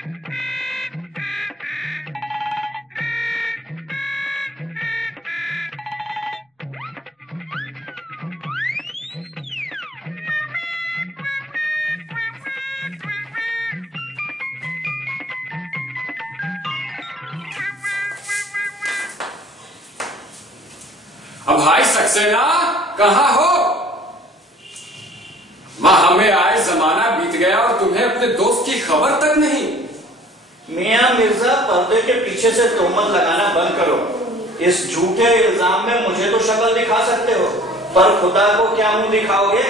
अब भाई सक्सेना कहाँ हो? माँ हमें आए जमाना बीत गया और तुम्हें अपने दोस्त की खबर तक नहीं। मियां मिर्जा, पर्दे के पीछे से तोहमत लगाना बंद करो। इस झूठे इल्जाम में मुझे तो शक्ल दिखा सकते हो, पर खुदा को क्या मुंह दिखाओगे?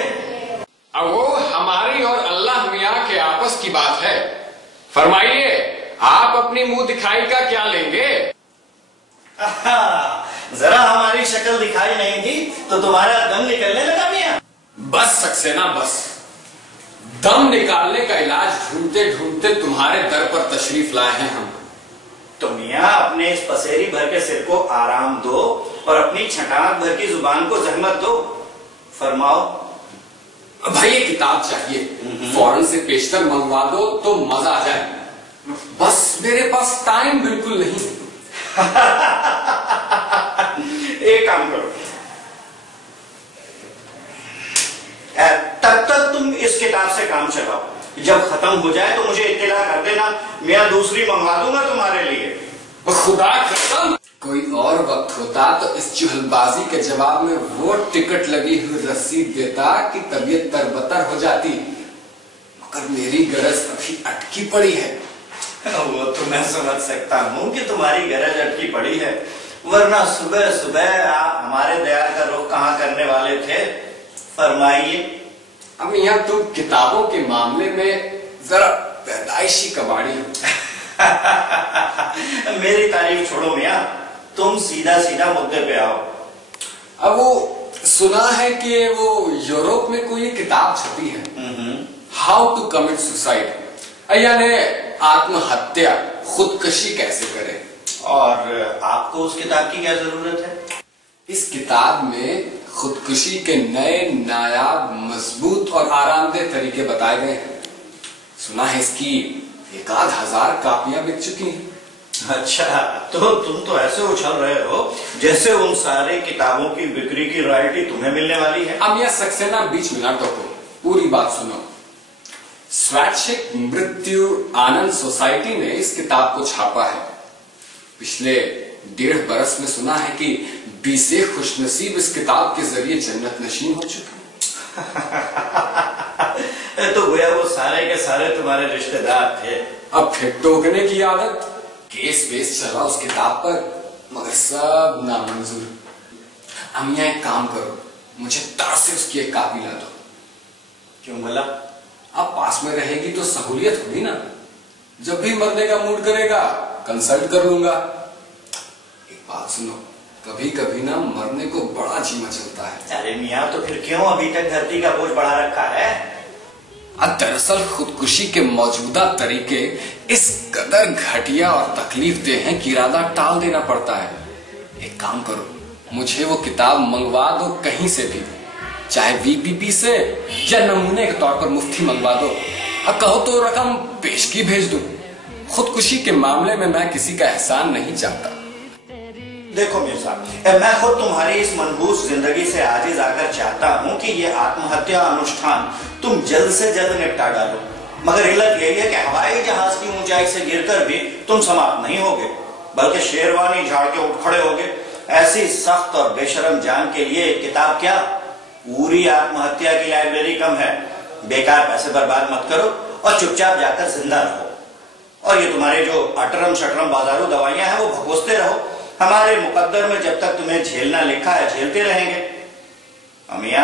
अब वो हमारी और अल्लाह मियां के आपस की बात है। फरमाइए, आप अपनी मुंह दिखाई का क्या लेंगे? जरा हमारी शक्ल दिखाई नहीं थी तो तुम्हारा दम निकलने लगा मियां। बस सक्सेना बस। दम निकालने का इलाज ढूंढते ढूंढते तुम्हारे दर पर तशरीफ लाए हैं हम। तो मियां अपने इस पसेरी भर के सिर को आराम दो और अपनी छटाक भर की जुबान को जहमत दो। फरमाओ। भाई ये किताब चाहिए, फौरन से पेशतर मंगवा दो तो मजा आ जाए। बस मेरे पास टाइम बिल्कुल नहीं। एक काम करो, तब तक तुम इस किताब से काम चलाओ। जब खत्म हो जाए तो मुझे इत्तला कर देना, मैं दूसरी मंगवा दूंगा तुम्हारे लिए। खुदा खत्म। कोई और वक्त होता तो इस चुहलबाजी के जवाब में वो टिकट लगी हुई रसीद देता कि तबीयत तरबतर हो जाती, मगर मेरी गरज अभी अटकी पड़ी है। वो तो मैं समझ सकता हूँ कि तुम्हारी गरज अटकी पड़ी है, वरना सुबह सुबह आप हमारे दया का रुख कहाँ करने वाले थे? फरमाइए। अब यहाँ तुम किताबों के मामले में जरा पैदाइशी कबाड़ी हो। मेरी तारीफ छोड़ो मियां, तुम सीधा सीधा मुद्दे पे आओ। अब वो सुना है कि वो यूरोप में कोई किताब छपी है, हाउ टू कमिट सुसाइड, यानी आत्महत्या, खुदकशी कैसे करें। और आपको उस किताब की क्या जरूरत है? इस किताब में खुदकुशी के नए नायाब, मजबूत और आरामदेह तरीके बताए गए हैं। सुना है इसकी 1000 कापियां बिक चुकी हैं। अच्छा, तो तुम तो ऐसे उछल रहे हो जैसे उन सारे किताबों की बिक्री की रॉयल्टी तुम्हें मिलने वाली है। अब यह सक्सेना बीच में ना टोको, पूरी बात सुनो। स्वैच्छिक मृत्यु आनंद सोसाइटी ने इस किताब को छापा है। पिछले 1.5 बरस में सुना है कि 20 खुशनसीब इस किताब के जरिए जन्नत नशीन हो चुके। तो गोया वो सारे के सारे तुम्हारे रिश्तेदार थे। अब फिर टोकने की आदत, केस वेस चला उस किताब पर, मगर सब नामंजूर। हम यहाँ एक काम करो, मुझे तार से उसकी एक कापी ला दो। क्यों भला? अब पास में रहेगी तो सहूलियत होगी ना। जब भी मरने का मूड करेगा कंसल्ट कर लूंगा। एक बात सुनो, कभी कभी ना मरने को बड़ा जी मचलता है। अरे मियां, तो फिर क्यों अभी तक धरती का बोझ बढ़ा रखा है? दरअसल खुदकुशी के मौजूदा तरीके इस कदर घटिया और तकलीफ दे हैं कि इरादा टाल देना पड़ता है। एक काम करो, मुझे वो किताब मंगवा दो कहीं से भी, चाहे वीपीपी से या नमूने के तौर पर मुफ्ती मंगवा दो। अब कहो तो रकम पेशगी भेज दूं। खुदकुशी के मामले में मैं किसी का एहसान नहीं चाहता। देखो मीर साहब, मैं खुद तुम्हारी इस मनहूस जिंदगी से आजिज आकर चाहता हूँ कि ये आत्महत्या अनुष्ठान तुम जल्द से जल्द निपटा डालो, मगर इल्लत यही है कि हवाई जहाज की ऊंचाई से गिरकर भी तुम समाप्त नहीं होगे, बल्कि शेरवानी झाड़ के उठ खड़े होगे। ऐसी सख्त और बेशरम जान के लिए किताब क्या, पूरी आत्महत्या की लाइब्रेरी कम है। बेकार पैसे बर्बाद मत करो और चुपचाप जाकर जिंदा रहो। और ये तुम्हारे जो अटरम शटरम बाजारू दवाइयां हैं वो भगोसते रहो। हमारे मुकद्दर में जब तक तुम्हें झेलना लिखा है झेलते रहेंगे। अमिया,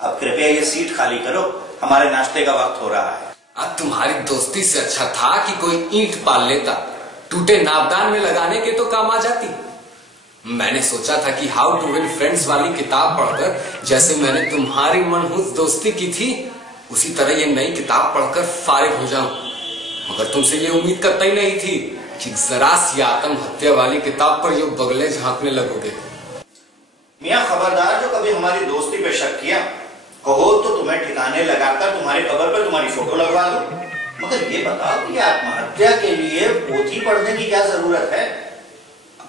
अब कृपया ये सीट खाली करो, हमारे नाश्ते का वक्त हो रहा है। अब तुम्हारी दोस्ती से अच्छा था कि कोई ईंट पाल लेता, टूटे नावदान में लगाने के तो काम आ जाती। मैंने सोचा था कि हाउ टू विन फ्रेंड्स वाली किताब पढ़कर जैसे मैंने तुम्हारी मनहूस दोस्ती की थी, उसी तरह ये नई किताब पढ़कर फारिग हो जाऊं, मगर तुमसे ये उम्मीद करता ही नहीं थी कि जरा सी आत्महत्या वाली किताब पर यो बगले झांकने लगोगे। मियां खबरदार, जो कभी हमारी दोस्ती पे शक किया, कहो तो तुम्हें ठिकाने लगाकर तुम्हारी कब्र पर तुम्हारी फोटो लगवा दो, मगर ये बताओ कि आत्महत्या के लिए पोथी पढ़ने की क्या जरूरत है?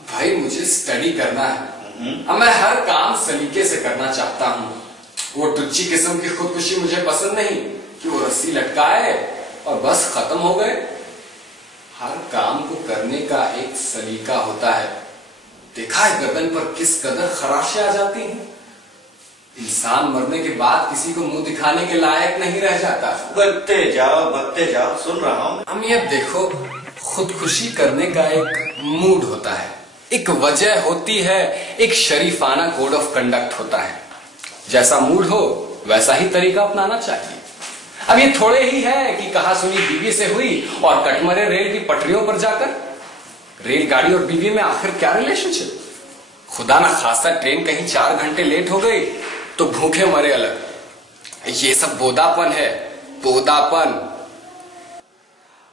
भाई मुझे स्टडी करना है। अब मैं हर काम सलीके से करना चाहता हूँ। वो टुच्ची किस्म की खुदकुशी मुझे पसंद नहीं कि वो रस्सी लटकाए और बस खत्म हो गए। हर काम को करने का एक सलीका होता है। देखा है गर्दन पर किस कदर खराशें आ जाती हैं। इंसान मरने के बाद किसी को मुंह दिखाने के लायक नहीं रह जाता। बकते जाओ, सुन रहा हूँ। हम ये देखो, खुदकुशी करने का एक मूड होता है, एक वजह होती है, एक शरीफाना कोड ऑफ कंडक्ट होता है। जैसा मूड हो वैसा ही तरीका अपनाना चाहिए। अब ये थोड़े ही है कि कहा सुनी बीवी से हुई और कटमरे रेल की पटरियों पर जाकर। रेलगाड़ी और बीवी में आखिर क्या रिलेशनशिप? खुदा ना खासा ट्रेन कहीं 4 घंटे लेट हो गई तो भूखे मरे अलग। ये सब बोदापन है, बोदापन।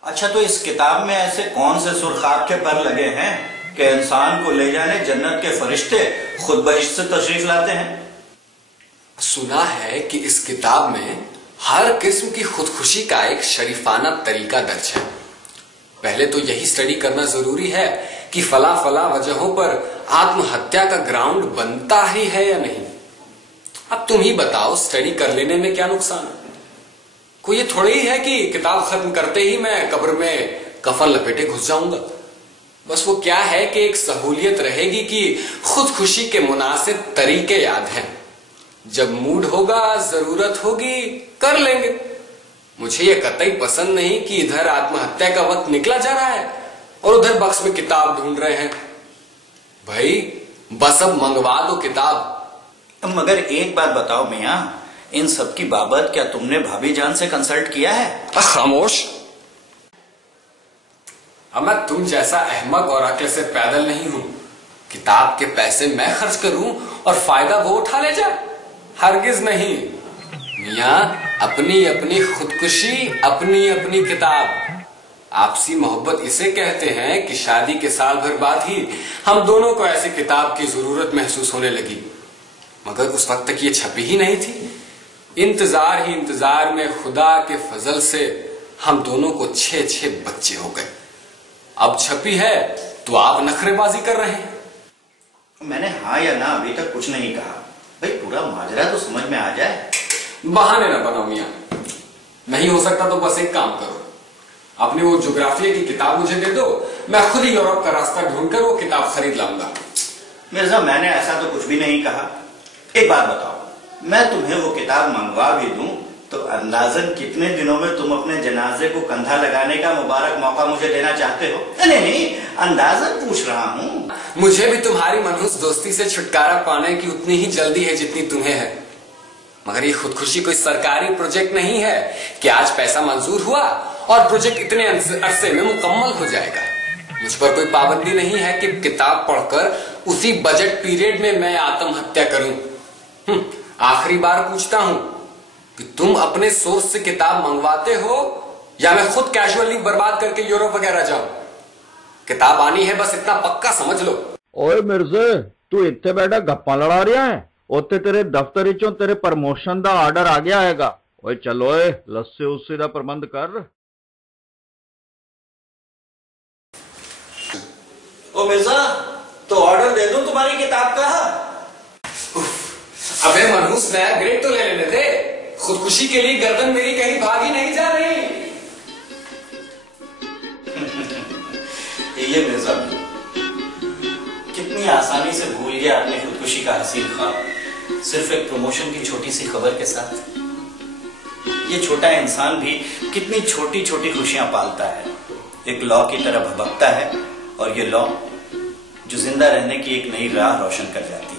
अच्छा, तो इस किताब में ऐसे कौन से सुरखाब के पर लगे हैं कि इंसान को ले जाने जन्नत के फरिश्ते खुद बहिश्त से तशरीफ लाते हैं? सुना है कि इस किताब में हर किस्म की खुदकुशी का एक शरीफाना तरीका दर्ज है। पहले तो यही स्टडी करना जरूरी है कि फला फला वजहों पर आत्महत्या का ग्राउंड बनता ही है या नहीं। अब तुम ही बताओ, स्टडी कर लेने में क्या नुकसान है? कोई ये थोड़ी ही है कि किताब खत्म करते ही मैं कब्र में कफन लपेटे घुस जाऊंगा। बस वो क्या है कि एक सहूलियत रहेगी कि खुदकुशी के मुनासिब तरीके याद हैं। जब मूड होगा, जरूरत होगी, कर लेंगे। मुझे ये कतई पसंद नहीं कि इधर आत्महत्या का वक्त निकला जा रहा है और उधर बक्स में किताब ढूंढ रहे हैं। भाई बस अब मंगवा दो किताब। मगर एक बात बताओ मियां, इन सब की बाबत क्या तुमने भाभी जान से कंसल्ट किया है? खामोश। अब मैं तुम जैसा अहमक और अक्ल से पैदल नहीं हूं। किताब के पैसे मैं खर्च करूं और फायदा वो उठा ले जाए? हरगिज नहीं। मियां, अपनी अपनी खुदकुशी, अपनी अपनी किताब। आपसी मोहब्बत इसे कहते हैं कि शादी के साल भर बाद ही हम दोनों को ऐसी किताब की जरूरत महसूस होने लगी, मगर उस वक्त तक ये छपी ही नहीं थी। इंतजार ही इंतजार में खुदा के फजल से हम दोनों को 6 बच्चे हो गए। अब छपी है तो आप नखरेबाजी कर रहे हैं। मैंने हाँ या ना अभी तक कुछ नहीं कहा। भाई पूरा माजरा तो समझ में आ जाए। बहाने ना बनाओ मियां। नहीं हो सकता तो बस एक काम करो, अपनी वो ज्योग्राफिया की किताब मुझे दे दो, मैं खुद ही यूरोप का रास्ता ढूंढकर वो किताब खरीद लाऊंगा। मिर्जा, मैंने ऐसा तो कुछ भी नहीं कहा। एक बात बताओ, मैं तुम्हें वो किताब मंगवा भी दूं तो अंदाजन कितने दिनों में तुम अपने जनाजे को कंधा लगाने का मुबारक मौका मुझे देना चाहते हो? नहीं, अंदाजन पूछ रहा हूँ। मुझे भी तुम्हारी मनहूस दोस्ती से छुटकारा पाने की उतनी ही जल्दी है जितनी तुम्हें है, मगर ये खुदकुशी कोई सरकारी प्रोजेक्ट नहीं है कि आज पैसा मंजूर हुआ और प्रोजेक्ट इतने अरसे में मुकम्मल हो जाएगा। मुझ पर कोई पाबंदी नहीं है कि किताब पढ़कर उसी बजट पीरियड में मैं आत्महत्या करूं। आखिरी बार पूछता हूं कि तुम अपने सोर्स से किताब मंगवाते हो या मैं खुद कैजुअली बर्बाद करके यूरोप वगैरह जाऊं? किताब आनी है, बस इतना पक्का समझ लो। ओए मिर्जे, तू इत्थे बैठा गप्पा लड़ा रहा है? उत्ते तेरे दफ्तर चों तेरे प्रमोशन दा आर्डर आ गया हैगा। ओए चलो ओए, लस्से उस्से दा प्रबंध कर। ओ मिर्जा, तो ऑर्डर दे दूं तुम्हारी किताब का? अबे मनहूस, नया ग्रेड तो ले लेने दे। खुदकुशी के लिए गर्दन मेरी कहीं भागी नहीं जा रही। ये मिर्जा कितनी आसानी से भूल गया अपनी खुदकुशी का हसीन ख्वाब, सिर्फ एक प्रमोशन की छोटी सी खबर के साथ। ये छोटा इंसान भी कितनी छोटी छोटी खुशियां पालता है, एक लौ की तरह भभकता है, और ये लौ जो जिंदा रहने की एक नई राह रोशन कर जाती है।